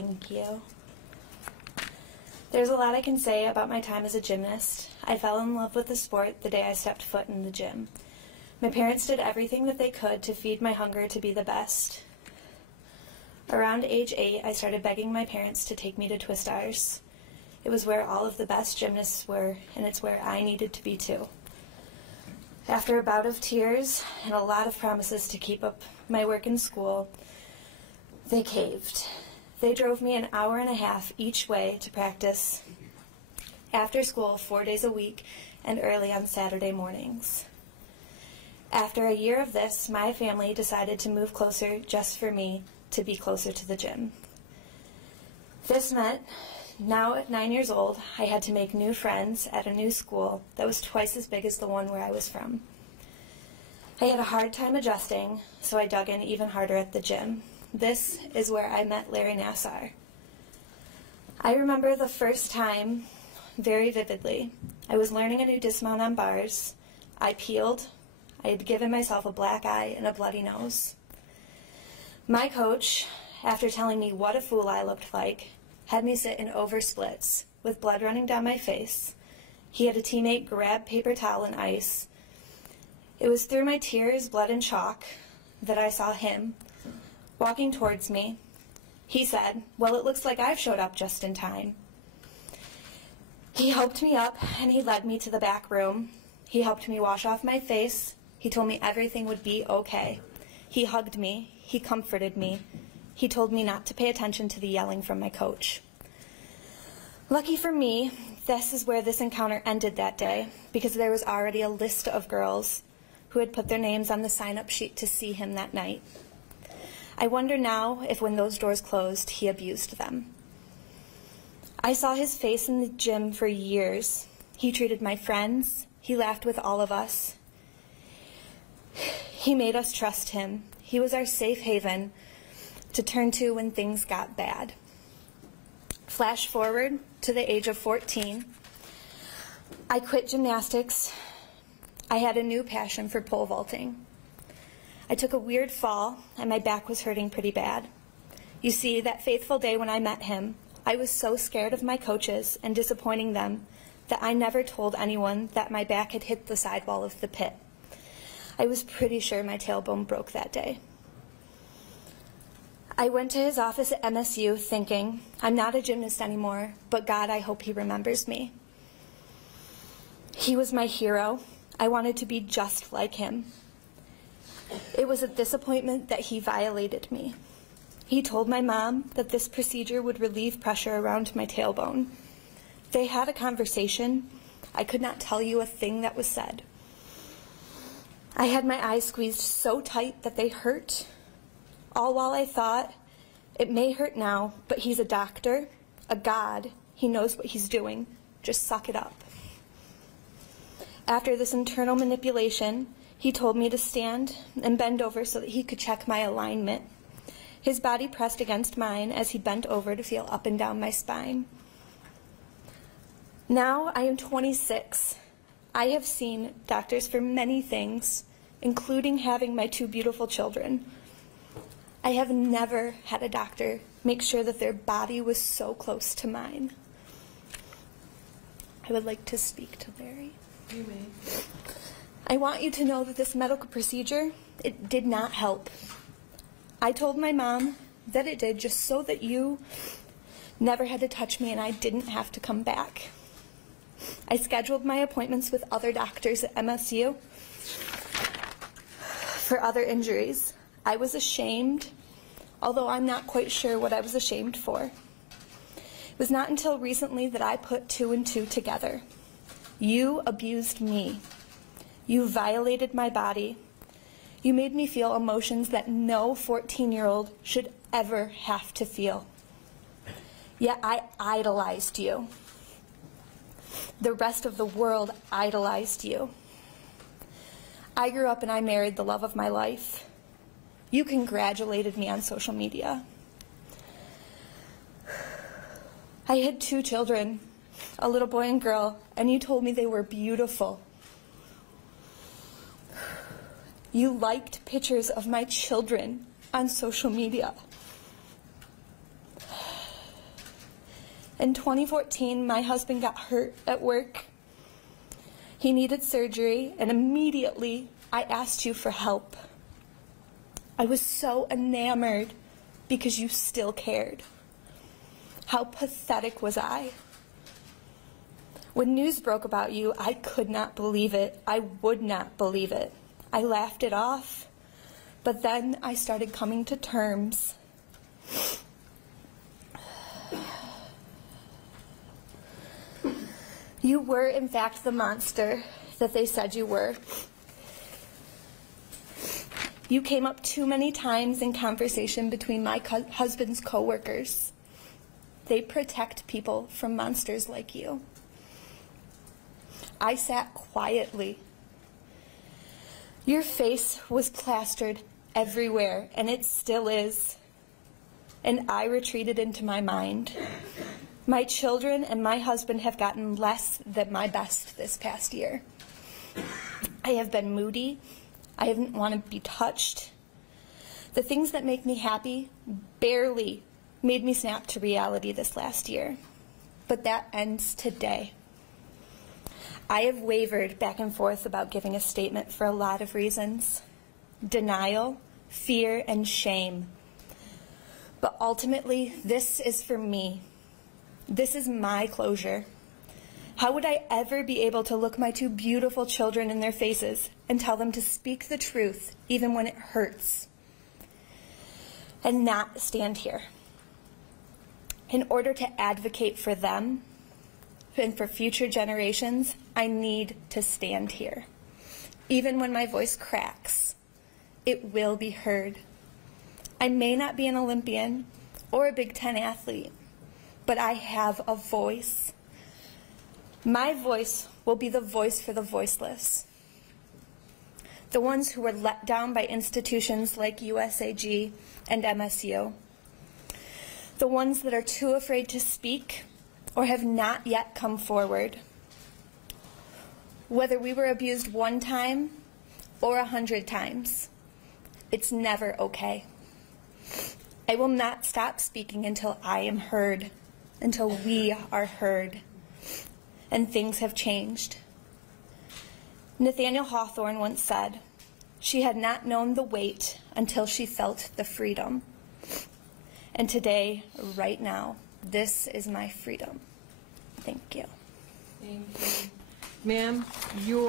Thank you. There's a lot I can say about my time as a gymnast. I fell in love with the sport the day I stepped foot in the gym. My parents did everything that they could to feed my hunger to be the best. Around age 8, I started begging my parents to take me to Twistars. It was where all of the best gymnasts were, and it's where I needed to be too. After a bout of tears and a lot of promises to keep up my work in school, they caved. They drove me an hour and a half each way to practice after school 4 days a week and early on Saturday mornings. After a year of this, my family decided to move closer just for me to be closer to the gym. This meant, now at 9 years old, I had to make new friends at a new school that was twice as big as the one where I was from. I had a hard time adjusting, so I dug in even harder at the gym. This is where I met Larry Nassar. I remember the first time very vividly. I was learning a new dismount on bars. I peeled. I had given myself a black eye and a bloody nose. My coach, after telling me what a fool I looked like, had me sit in oversplits with blood running down my face. He had a teammate grab paper towel and ice. It was through my tears, blood, and chalk that I saw him walking towards me. He said, "Well, it looks like I've showed up just in time." He helped me up and he led me to the back room. He helped me wash off my face. He told me everything would be okay. He hugged me. He comforted me. He told me not to pay attention to the yelling from my coach. Lucky for me, this is where this encounter ended that day, because there was already a list of girls who had put their names on the sign-up sheet to see him that night. I wonder now if when those doors closed, he abused them. I saw his face in the gym for years. He treated my friends. He laughed with all of us. He made us trust him. He was our safe haven to turn to when things got bad. Flash forward to the age of 14. I quit gymnastics. I had a new passion for pole vaulting. I took a weird fall, and my back was hurting pretty bad. You see, that fateful day when I met him, I was so scared of my coaches and disappointing them that I never told anyone that my back had hit the sidewall of the pit. I was pretty sure my tailbone broke that day. I went to his office at MSU thinking, I'm not a gymnast anymore, but God, I hope he remembers me. He was my hero. I wanted to be just like him. It was a disappointment that he violated me. He told my mom that this procedure would relieve pressure around my tailbone. They had a conversation. I could not tell you a thing that was said. I had my eyes squeezed so tight that they hurt, all while I thought, it may hurt now, but he's a doctor, a God. He knows what he's doing. Just suck it up. After this internal manipulation, he told me to stand and bend over so that he could check my alignment. His body pressed against mine as he bent over to feel up and down my spine. Now I am 26. I have seen doctors for many things, including having my 2 beautiful children. I have never had a doctor make sure that their body was so close to mine. I would like to speak to Larry. You may. I want you to know that this medical procedure, it did not help. I told my mom that it did just so that you never had to touch me and I didn't have to come back. I scheduled my appointments with other doctors at MSU for other injuries. I was ashamed, although I'm not quite sure what I was ashamed for. It was not until recently that I put 2 and 2 together. You abused me. You violated my body. You made me feel emotions that no 14-year-old should ever have to feel. Yet I idolized you. The rest of the world idolized you. I grew up and I married the love of my life. You congratulated me on social media. I had 2 children, a little boy and girl, and you told me they were beautiful. You liked pictures of my children on social media. In 2014, my husband got hurt at work. He needed surgery, and immediately I asked you for help. I was so enamored because you still cared. How pathetic was I? When news broke about you, I could not believe it. I would not believe it. I laughed it off, but then I started coming to terms. You were, in fact, the monster that they said you were. You came up too many times in conversation between my husband's coworkers. They protect people from monsters like you. I sat quietly. Your face was plastered everywhere, and it still is. And I retreated into my mind. My children and my husband have gotten less than my best this past year. I have been moody. I haven't wanted to be touched. The things that make me happy barely made me snap to reality this last year. But that ends today. I have wavered back and forth about giving a statement for a lot of reasons. Denial, fear, and shame. But ultimately, this is for me. This is my closure. How would I ever be able to look my two beautiful children in their faces and tell them to speak the truth, even when it hurts, and not stand here? In order to advocate for them and for future generations, I need to stand here. Even when my voice cracks, it will be heard. I may not be an Olympian or a Big Ten athlete, but I have a voice. My voice will be the voice for the voiceless. The ones who were let down by institutions like USAG and MSU. The ones that are too afraid to speak or have not yet come forward. Whether we were abused one time or 100 times, it's never okay. I will not stop speaking until I am heard, until we are heard, and things have changed. Nathaniel Hawthorne once said, "She had not known the weight until she felt the freedom." And today, right now, this is my freedom. Thank you. Thank you. Ma'am, your